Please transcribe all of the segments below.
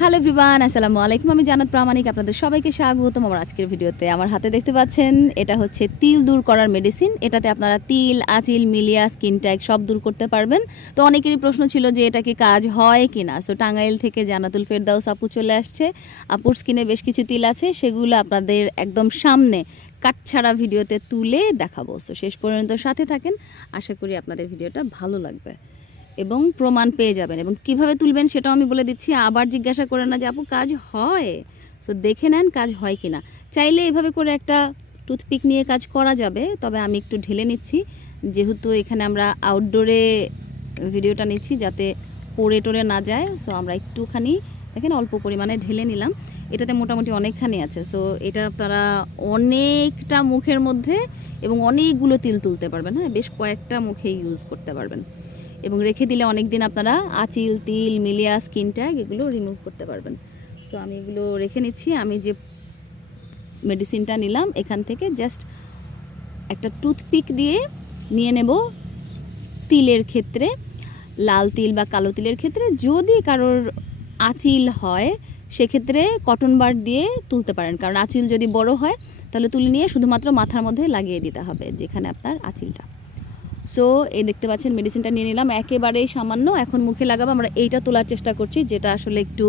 Hello everyone, আসসালামু আলাইকুম। আমি জানাত প্রামাণিক, আপনাদের সবাইকে স্বাগতম আমার আজকের ভিডিওতে। আমার হাতে দেখতে পাচ্ছেন, এটা হচ্ছে তিল দূর করার মেডিসিন এটাতে আপনারা তিল, আচিল, মিলিয়া স্কিন ট্যাগ সব দূর করতে পারবেন। তো অনেকেরই প্রশ্ন ছিল যে এটা কি কাজ হয় কি না সো টাঙ্গাইল থেকে জানাতুল ফেরদাউস আপু চলে আসছে। আপুর স্কিনে বেশ কিছু তিল আছে, সেগুলো আপনাদের একদম সামনে কাটছাড়া ভিডিওতে তুলে দেখাবো। সো শেষ পর্যন্ত সাথে থাকেন। আশা করি আপনাদের ভিডিওটা ভালো লাগবে। এবং প্রমাণ পেয়ে যাবেন এবং কীভাবে তুলবেন সেটাও আমি বলে দিচ্ছি। আবার জিজ্ঞাসা করে না যে, আপু, কাজ হয়? সো দেখে নেন কাজ হয় কি না চাইলে এভাবে করে একটা টুথপিক নিয়ে কাজ করা যাবে, তবে আমি একটু ঢেলে নিচ্ছি। যেহেতু এখানে আমরা আউটডোরে ভিডিওটা নিচ্ছি যাতে পড়ে টরে না যায় সো আমরা একটুখানি, দেখেন অল্প পরিমাণে ঢেলে নিলাম। এটাতে মোটামুটি অনেকখানি আছে। সো এটা আপনারা অনেকটা মুখের মধ্যে এবং অনেকগুলো তিল তুলতে পারবেন হ্যাঁ? বেশ কয়েকটা মুখে ইউজ করতে পারবেন। এবং রেখে দিলে অনেক দিন আপনারা আচিল, তিল, মিলিয়া স্কিন ট্যাগ এগুলো রিমুভ করতে পারবেন। সো আমি এগুলো রেখে নিচ্ছি। আমি যে মেডিসিনটা নিলাম, এখান থেকে জাস্ট একটা টুথপিক দিয়ে নিয়ে নেব তিলের ক্ষেত্রে, লাল তিল বা কালো তিলের ক্ষেত্রে। যদি কারোর আচিল হয়, সেক্ষেত্রে কটন বার দিয়ে তুলতে পারেন। কারণ আচিল যদি বড় হয়, তাহলে তুলে নিয়ে শুধুমাত্র মাথার মধ্যে লাগিয়ে দিতে হবে, যেখানে আপনার আচিলটা। সো এই দেখতে পাচ্ছেন মেডিসিনটা নিয়ে নিলাম। একেবারেই সামান্য। এখন মুখে লাগাবো, আমরা এইটা তোলার চেষ্টা করছি, যেটা আসলে একটু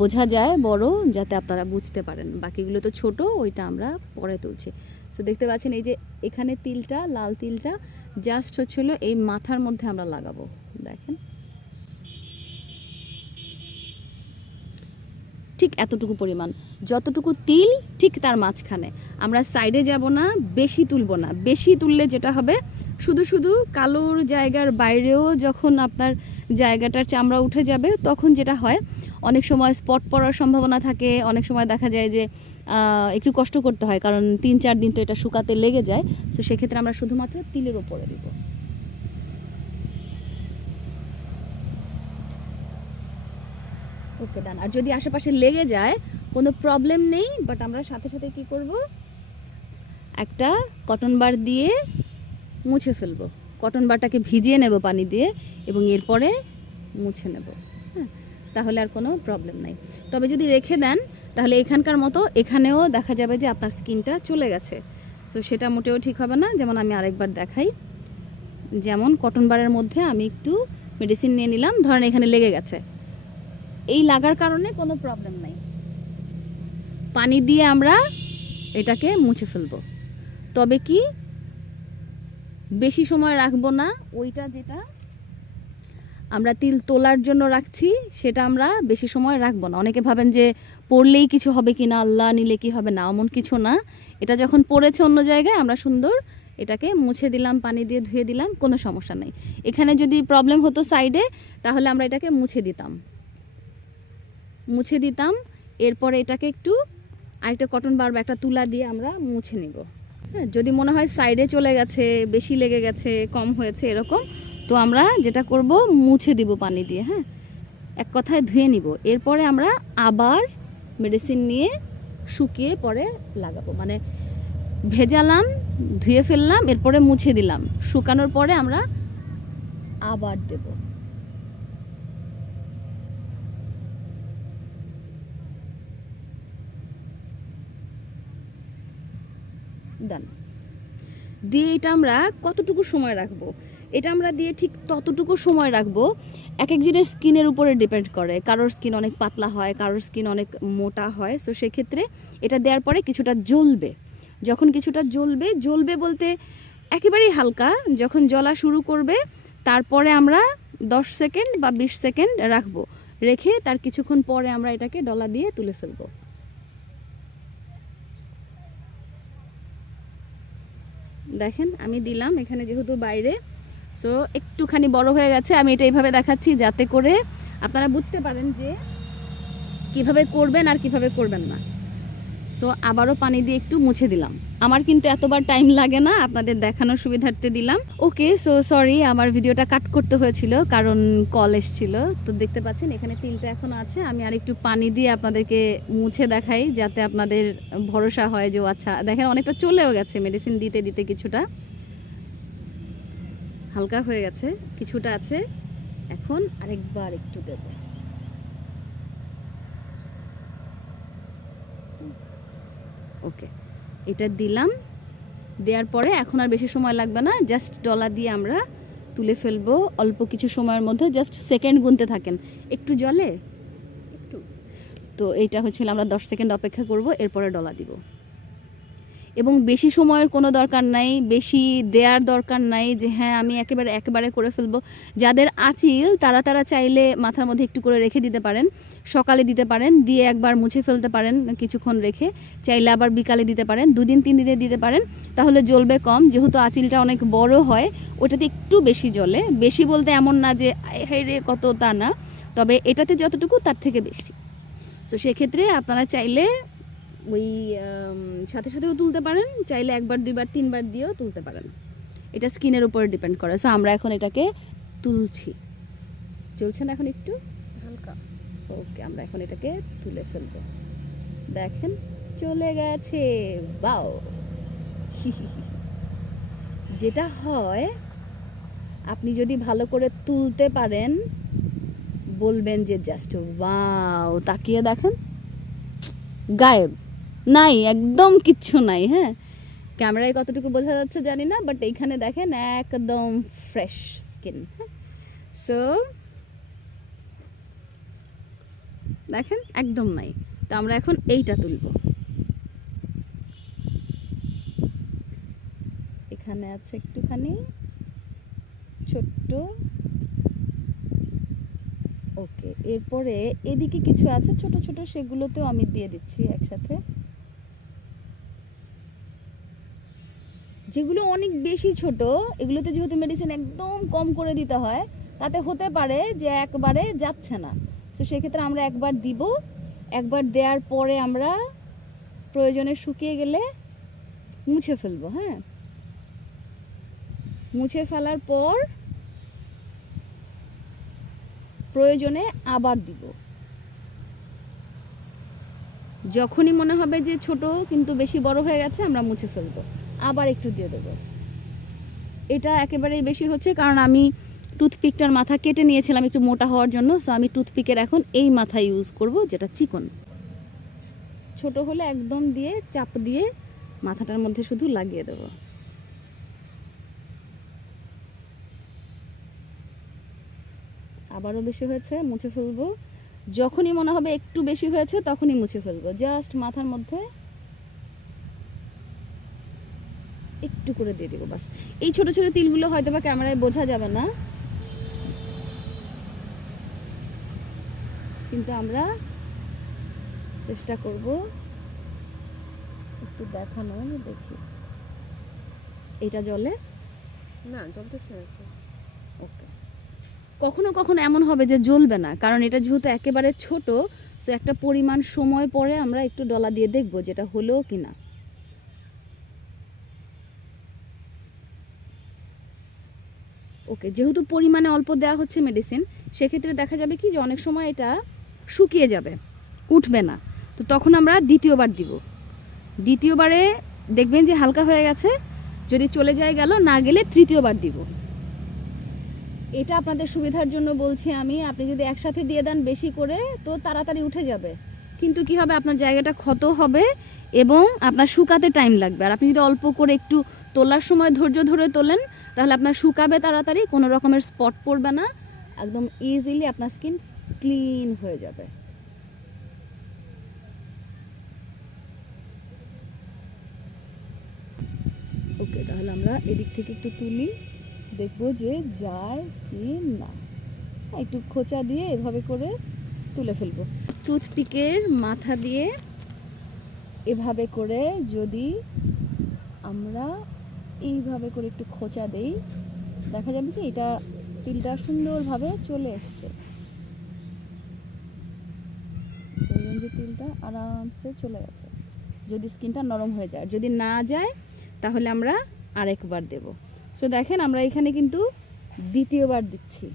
বোঝা যায় বড়, যাতে আপনারা বুঝতে পারেন। বাকিগুলো তো ছোট, ওইটা আমরা পরে তুলছি। সো দেখতে পাচ্ছেন, এই যে এখানে তিলটা, লাল তিলটা জাস্ট হচ্ছিল এই মাথার মধ্যে আমরা লাগাবো। দেখেন। ঠিক এতটুকু পরিমাণ। যতটুকু তিল, ঠিক তার মাঝখানে। আমরা সাইডে যাব না, বেশি তুলবো না। বেশি তুললে যেটা হবে, শুধু শুধু কালোর জায়গার বাইরেও যখন আপনার জায়গাটার চামড়া উঠে যাবে, তখন যেটা হয়, অনেক সময় স্পট পড়ার সম্ভাবনা থাকে। অনেক সময় দেখা যায় যে একটু কষ্ট করতে হয়, কারণ তিন চার দিন তো এটা শুকাতে লেগে যায়। তো সেক্ষেত্রে আমরা শুধুমাত্র তিলের ওপরে দিব। ওকে ডান। আর যদি আশেপাশে লেগে যায়, কোনো প্রবলেম নেই বাট আমরা সাথে সাথে কি করব? একটা কটন বার দিয়ে মুছে ফেলব। কটন বারটাকে ভিজিয়ে নেব পানি দিয়ে এবং এরপরে মুছে নেব। হ্যাঁ তাহলে আর কোনো প্রবলেম নাই। তবে যদি রেখে দেন, তাহলে এখানকার মতো এখানেও দেখা যাবে যে আপনার স্কিনটা চলে গেছে। সো সেটা মোটেও ঠিক হবে না। যেমন আমি আরেকবার দেখাই। যেমন কটন বারের মধ্যে আমি একটু মেডিসিন নিয়ে নিলাম। ধরেন এখানে লেগে গেছে। এই লাগার কারণে কোনো প্রবলেম নাই। পানি দিয়ে আমরা এটাকে মুছে ফেলব। তবে কি বেশি সময় রাখব না, ওইটা যেটা আমরা তিল তোলার জন্য রাখছি, সেটা আমরা বেশি সময় রাখব না। অনেকে ভাবেন যে পড়লেই কিছু হবে কি না, আল্লাহ নিলে কি হবে না, এমন কিছু না। এটা যখন পড়েছে অন্য জায়গায়, আমরা সুন্দর এটাকে মুছে দিলাম, পানি দিয়ে ধুয়ে দিলাম, কোনো সমস্যা নেই। এখানে যদি প্রবলেম হতো সাইডে তাহলে আমরা এটাকে মুছে দিতাম। মুছে দিতাম। এরপরে এটাকে একটু আরেকটা কটন বার বা একটা তুলা দিয়ে আমরা মুছে নিব। হ্যাঁ যদি মনে হয় সাইডে চলে গেছে, বেশি লেগে গেছে, কম হয়েছে, এরকম, তো আমরা যেটা করব, মুছে দিব পানি দিয়ে হ্যাঁ? এক কথায় ধুয়ে নিব। এরপরে আমরা আবার মেডিসিন নিয়ে শুকিয়ে পরে লাগাবো। মানে ভেজালাম, ধুয়ে ফেললাম, এরপরে মুছে দিলাম। শুকানোর পরে আমরা আবার দেবো। ডান দিয়ে এটা আমরা কতটুকু সময় রাখব? এটা আমরা দিয়ে ঠিক ততটুকু সময় রাখব, এক একজনের স্কিনের উপরে ডিপেন্ড করে। কারোর স্কিন অনেক পাতলা হয়, কারোর স্কিন অনেক মোটা হয়। সো সেক্ষেত্রে এটা দেওয়ার পরে কিছুটা জ্বলবে। যখন কিছুটা জ্বলবে জ্বলবে বলতে একেবারেই হালকা, যখন জ্বলা শুরু করবে, তারপরে আমরা দশ সেকেন্ড বা বিশ সেকেন্ড রাখব। রেখে তার কিছুক্ষণ পরে আমরা এটাকে ডলা দিয়ে তুলে ফেলব। দেখেন, আমি দিলাম এখানে যেহেতু বাইরে সো একটুখানি বড় হয়ে গেছে, আমি এটা এইভাবে দেখাচ্ছি যাতে করে আপনারা বুঝতে পারেন যে কীভাবে করবেন আর কীভাবে করবেন না। সো আবারও পানি দিয়ে একটু মুছে দিলাম। আমার কিন্তু এতবার টাইম লাগে না, আপনাদের দেখানোর সুবিধার্থে দিলাম। ওকে সো সরি আমার ভিডিওটা কাট করতে হয়েছিল, কারণ কল এসছিল। তো দেখতে পাচ্ছেন, এখানে তিলটা এখনও আছে। আমি আর একটু পানি দিয়ে আপনাদেরকে মুছে দেখাই, যাতে আপনাদের ভরসা হয় যে, ও আচ্ছা দেখেন অনেকটা চলেও গেছে মেডিসিন দিতে দিতে কিছুটা। হালকা হয়ে গেছে, কিছুটা আছে। এখন আরেকবার একটু দেবো। ওকে। এটা দিলাম। দেওয়ার পরে এখন আর বেশি সময় লাগবে না। জাস্ট ডলা দিয়ে আমরা তুলে ফেলব অল্প কিছু সময়ের মধ্যে। জাস্ট সেকেন্ড গুনতে থাকেন। একটু জলে? একটু। তো এইটা হচ্ছিল আমরা দশ সেকেন্ড অপেক্ষা করব, এরপরে ডলা দিব। এবং বেশি সময়ের কোনো দরকার নাই, বেশি দেয়ার দরকার নাই যে হ্যাঁ আমি একেবারে একেবারে করে ফেলব। যাদের আচিল, তারা তারা চাইলে মাথার মধ্যে একটু করে রেখে দিতে পারেন। সকালে দিতে পারেন, দিয়ে একবার মুছে ফেলতে পারেন কিছুক্ষণ রেখে। চাইলে আবার বিকালে দিতে পারেন, দুদিন, তিন দিনে দিতে পারেন। তাহলে জ্বলবে কম, যেহেতু আচিলটা অনেক বড় হয়, ওটাতে একটু বেশি জ্বলে। বেশি বলতে এমন না যে আয় হায় রে, কত তা না। তবে এটাতে যতটুকু, তার থেকে বেশি। তো সেক্ষেত্রে আপনারা চাইলে ওই সাথে সাথেও তুলতে পারেন চাইলে একবার দুইবার তিনবার দিয়েও তুলতে পারেন। এটা স্কিনের উপরে ডিপেন্ড করে। সো আমরা এখন এটাকে তুলছি। চলছে না এখন একটু? হালকা। ওকে আমরা এখন এটাকে তুলে ফেলব। দেখেন চলে গেছে। বাও! যেটা হয় আপনি যদি ভালো করে তুলতে পারেন বলবেন যে জাস্ট ওয়াও তাকিয়ে দেখেন। গায়েব। নাই, একদম কিচ্ছু নাই হ্যাঁ। ক্যামেরায় কতটুকু বোঝা যাচ্ছে জানি না বাট এইখানে দেখেন একদম ফ্রেশ স্কিন হ্যাঁ। সো দেখেন একদম নাই। তো আমরা এখন এইটা তুলব। এখানে আছে একটুখানি ছোট্ট। ওকে এরপরে এদিকে কিছু আছে, ছোট ছোট সেগুলোতেও আমি দিয়ে দিচ্ছি একসাথে। যেগুলো অনেক বেশি ছোট, এগুলোতে যেহেতু মেডিসিন একদম কম করে দিতে হয়, তাতে হতে পারে যে একবারে যাচ্ছে না। তো সেক্ষেত্রে আমরা একবার দিব। একবার দেওয়ার পরে আমরা প্রয়োজনে শুকিয়ে গেলে মুছে ফেলব হ্যাঁ? মুছে ফেলার পর প্রয়োজনে আবার দিব। যখনই মনে হবে যে ছোট কিন্তু বেশি বড় হয়ে গেছে, আমরা মুছে ফেলব। আবার একটু দিয়ে দেবো। এটা একেবারেই বেশি হচ্ছে কারণ আমি টুথপিকটার মাথা কেটে নিয়েছিলাম একটু মোটা হওয়ার জন্য সো আমি টুথপিকের এখন এই মাথা ইউজ করব, যেটা চিকন। ছোট হলে একদম দিয়ে, চাপ দিয়ে মাথাটার মধ্যে শুধু লাগিয়ে দেব। আবারও বেশি হয়েছে, মুছে ফেলব। যখনই মনে হবে একটু বেশি হয়েছে, তখনই মুছে ফেলব। জাস্ট মাথার মধ্যে একটু করে দিয়ে দিব বাস। এই ছোট ছোট তিলগুলো হয়তো বা ক্যামেরায় বোঝা যাবে না। কিন্তু আমরা চেষ্টা করব একটু দেখানো দেখি। এটা জলে? না জ্বলতেছে ওকে। কখনো কখনো এমন হবে যে জ্বলবে না কারণ এটা যেহেতু একেবারে ছোট সো একটা পরিমাণ সময় পরে আমরা একটু ডলা দিয়ে দেখব যেটা হলো কি না ওকে, যেহেতু পরিমাণে অল্প দেওয়া হচ্ছে মেডিসিন সেক্ষেত্রে দেখা যাবে কি যে অনেক সময় এটা শুকিয়ে যাবে, উঠবে না। তো তখন আমরা দ্বিতীয়বার দিব। দ্বিতীয়বারে দেখবেন যে হালকা হয়ে গেছে, যদি চলে যায় গেল, না গেলে তৃতীয়বার দিব। এটা আপনাদের সুবিধার জন্য বলছি আমি, আপনি যদি একসাথে দিয়ে দেন বেশি করে, তো তাড়াতাড়ি উঠে যাবে। কিন্তু কি হবে? আপনার জায়গাটা ক্ষত হবে এবং আপনার শুকাতে টাইম লাগবে। আর আপনি যদি অল্প করে একটু তোলার সময় ধৈর্য ধরে তোলেন, তাহলে আপনার শুকাবে তাড়াতাড়ি, কোনো রকমের স্পট পড়বে না। একদম ইজিলি আপনার স্কিন ক্লিন হয়ে যাবে। ওকে তাহলে আমরা এদিক থেকে একটু তুলি। দেখব যে যায় কি না। একটু খোঁচা দিয়ে এভাবে করে তুলে ফেলব। টুথপিকের মাথা দিয়ে এভাবে করে যদি আমরা এইভাবে করে একটু খোঁচা দেই, দেখা যাবে কি এটা তিলটা সুন্দরভাবে চলে এসছে। যে তিলটা আরামসে চলে গেছে। যদি স্কিনটা নরম হয়ে যায়। যদি না যায়, তাহলে আমরা আরেকবার দেব। সো দেখেন, আমরা এখানে কিন্তু দ্বিতীয়বার দিচ্ছি।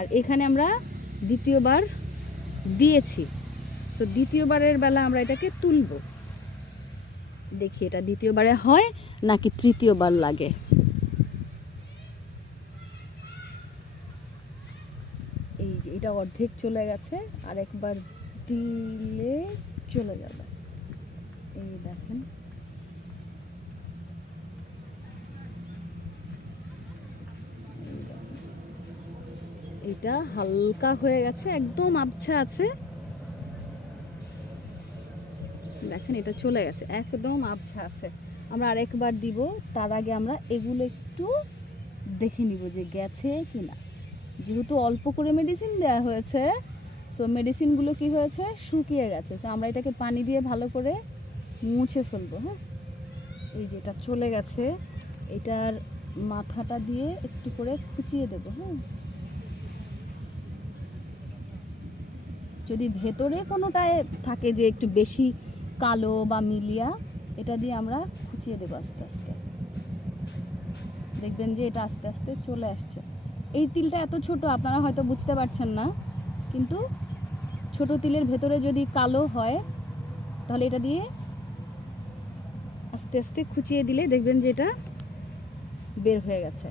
আর এখানে আমরা দ্বিতীয়বার দিয়েছি। সো দ্বিতীয়বারের বেলা আমরা এটাকে তুলব। দেখি এটা দ্বিতীয়বারে হয় নাকি তৃতীয়বার লাগে। এই যে এটা অর্ধেক চলে গেছে আর একবার দিলে চলে যাবে। এই দেখেন। এটা হালকা হয়ে গেছে, একদম আবছা আছে। দেখেন, এটা চলে গেছে, একদম আবছা আছে। আমরা আরেকবার দিব, তার আগে আমরা এগুলো একটু দেখে নিব যে গেছে কি না যেহেতু অল্প করে মেডিসিন দেওয়া হয়েছে সো মেডিসিনগুলো কি হয়েছে? শুকিয়ে গেছে। সো আমরা এটাকে পানি দিয়ে ভালো করে মুছে ফেলব হ্যাঁ? এই যেটা চলে গেছে, এটার মাথাটা দিয়ে একটু করে খুঁচিয়ে দেবো হ্যাঁ? যদি ভেতরে কোনোটায় থাকে যে একটু বেশি কালো বা মিলিয়া, এটা দিয়ে আমরা খুঁচিয়ে দেবো আস্তে আস্তে। দেখবেন যে এটা আস্তে আস্তে চলে আসছে। এই তিলটা এত ছোট, আপনারা হয়তো বুঝতে পারছেন না, কিন্তু ছোট তিলের ভেতরে যদি কালো হয়, তাহলে এটা দিয়ে আস্তে আস্তে খুঁচিয়ে দিলে দেখবেন যে এটা বের হয়ে গেছে।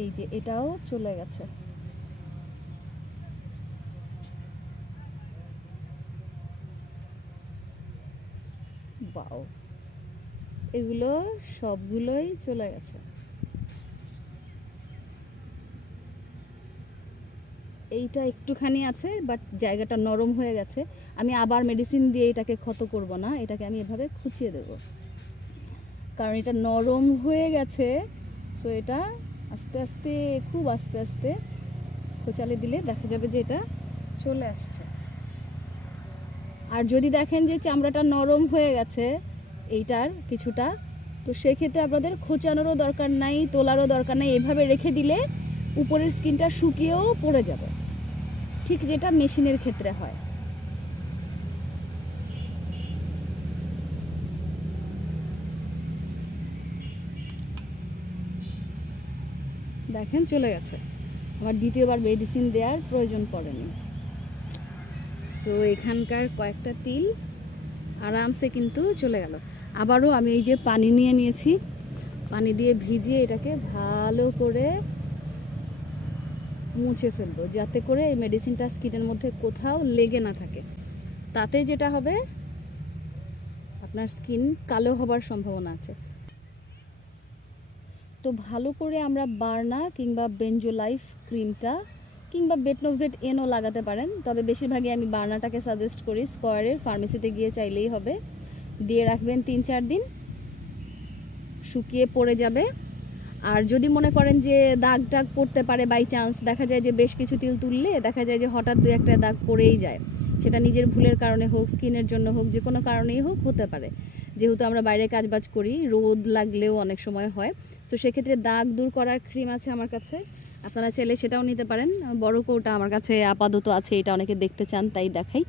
এই যে এটাও চলে গেছে। বাও এগুলো সবগুলোই চলে গেছে। এইটা একটুখানি আছে বাট জায়গাটা নরম হয়ে গেছে। আমি আবার মেডিসিন দিয়ে এটাকে ক্ষত করব না, এটাকে আমি এভাবে খুঁচিয়ে দেব। কারণ এটা নরম হয়ে গেছে সো এটা আস্তে আস্তে, খুব আস্তে আস্তে খোঁচালে দিলে দেখা যাবে যে এটা চলে আসছে। আর যদি দেখেন যে চামড়াটা নরম হয়ে গেছে, এইটার কিছুটা, তো সেক্ষেত্রে আপনাদের খোঁচানোরও দরকার নাই, তোলারও দরকার নাই। এভাবে রেখে দিলে উপরের স্কিনটা শুকিয়েও পড়ে যাবে। ঠিক যেটা মেশিনের ক্ষেত্রে হয়। দেখেন চলে গেছে। আমার দ্বিতীয়বার মেডিসিন দেওয়ার প্রয়োজন পড়েনি। সো এখানকার কয়েকটা তিল আরামসে কিন্তু চলে গেল। আবারও আমি এই যে পানি নিয়ে নিয়েছি, পানি দিয়ে ভিজিয়ে এটাকে ভালো করে মুছে ফেলব, যাতে করে এই মেডিসিনটা স্কিনের মধ্যে কোথাও লেগে না থাকে। তাতে যেটা হবে, আপনার স্কিন কালো হবার সম্ভাবনা আছে। তো ভালো করে আমরা বার্না কিংবা বেঞ্জোলাইফ ক্রিমটা কিংবা বেটনোভেট এনও লাগাতে পারেন, তবে বেশিরভাগই আমি বার্নাটাকে সাজেস্ট করি, স্কোয়ারের ফার্মেসিতে গিয়ে চাইলেই হবে। দিয়ে রাখবেন তিন চার দিন, শুকিয়ে পড়ে যাবে। আর যদি মনে করেন যে দাগ টাগ পড়তে পারে বাই চান্স দেখা যায় যে বেশ কিছু তিল তুললে দেখা যায় যে হঠাৎ দু একটা দাগ পড়েই যায়। সেটা নিজের ভুলের কারণে হোক, স্কিনের জন্য হোক, যে কোনো কারণেই হোক, হতে পারে। যেহেতু আমরা বাইরে কাজবাজ করি, রোদ লাগলেও অনেক সময় হয়। তো সেক্ষেত্রে দাগ দূর করার ক্রিম আছে আমার কাছে। আপনারা চাইলে সেটাও নিতে পারেন। বড় কৌটা আমার কাছে আপাতত আছে, এটা অনেকে দেখতে চান, তাই দেখাই।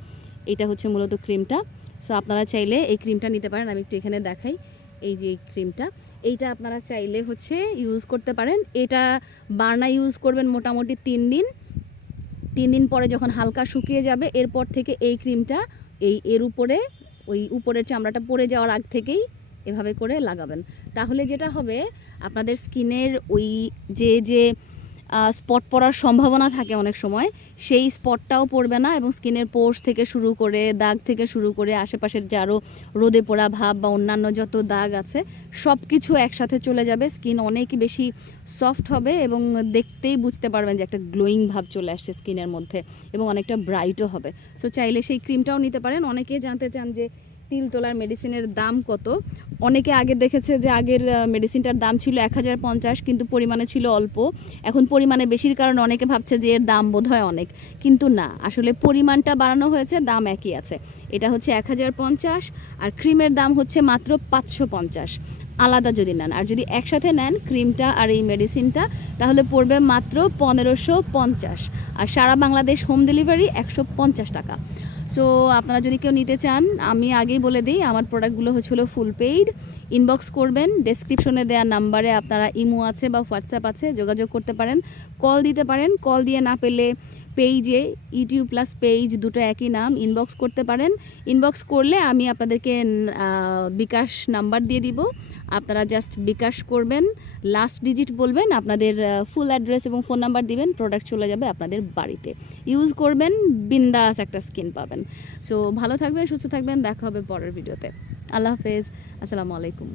এটা হচ্ছে মূলত ক্রিমটা। সো আপনারা চাইলে এই ক্রিমটা নিতে পারেন, আমি একটু এখানে দেখাই এই যে ক্রিমটা। এইটা আপনারা চাইলে হচ্ছে ইউজ করতে পারেন। এটা বার্না ইউজ করবেন মোটামুটি তিন দিন। তিন দিন পরে যখন হালকা শুকিয়ে যাবে, এরপর থেকে এই ক্রিমটা এই এর উপরে, ওই উপরের চামড়াটা পড়ে যাওয়ার আগ থেকেই এভাবে করে লাগাবেন। তাহলে যেটা হবে, আপনাদের স্কিনের ওই যে যে স্পট পড়ার সম্ভাবনা থাকে অনেক সময়। সেই স্পটটাও পড়বে না এবং স্কিনের পোর্স থেকে শুরু করে দাগ থেকে শুরু করে আশেপাশের যে আরও রোদে পোড়া ভাব বা অন্যান্য যত দাগ আছে সব কিছু একসাথে চলে যাবে। স্কিন অনেক বেশি সফট হবে এবং দেখতেই বুঝতে পারবেন যে একটা গ্লোয়িং ভাব চলে আসছে স্কিনের মধ্যে এবং অনেকটা ব্রাইটও হবে। সো চাইলে সেই ক্রিমটাও নিতে পারেন। অনেকে জানতে চান যে তিল তোলার মেডিসিনের দাম কত? অনেকে আগে দেখেছে যে আগের মেডিসিনটার দাম ছিল এক হাজার পঞ্চাশ, কিন্তু পরিমাণে ছিল অল্প। এখন পরিমাণে বেশির কারণে অনেকে ভাবছে যে এর দাম বোধ হয় অনেক। কিন্তু না, আসলে পরিমাণটা বাড়ানো হয়েছে, দাম একই আছে। এটা হচ্ছে এক হাজার পঞ্চাশ, আর ক্রিমের দাম হচ্ছে মাত্র পাঁচশো পঞ্চাশ। আলাদা যদি নেন, আর যদি একসাথে নেন ক্রিমটা আর এই মেডিসিনটা তাহলে পড়বে মাত্র পনেরোশো পঞ্চাশ। আর সারা বাংলাদেশ হোম ডেলিভারি একশো পঞ্চাশ টাকা। সো আপনারা যদি কেউ নিতে চান, আমি আগেই বলে দিই, আমার প্রোডাক্টগুলো হচ্ছিল ফুল পেইড ইনবক্স করবেন। ডেসক্রিপশনে দেওয়া নাম্বারে আপনারা ইমো আছে বা হোয়াটসঅ্যাপ আছে, যোগাযোগ করতে পারেন। কল দিতে পারেন। কল দিয়ে না পেলে পেইজে, ইউটিউব প্লাস পেজ দুটো একই নাম ইনবক্স করতে পারেন। ইনবক্স করলে আমি আপনাদেরকে বিকাশ নাম্বার দিয়ে দিব। আপনারা জাস্ট বিকাশ করবেন। লাস্ট ডিজিট বলবেন, আপনাদের ফুল অ্যাড্রেস এবং ফোন নাম্বার দিবেন, প্রোডাক্ট চলে যাবে আপনাদের বাড়িতে। ইউজ করবেন, বিন্দাস একটা স্কিন পাবেন। সো, ভালো থাকবেন, সুস্থ থাকবেন, দেখা হবে পরের ভিডিওতে। আল্লাহ হাফেজ। আসসালামু আলাইকুম।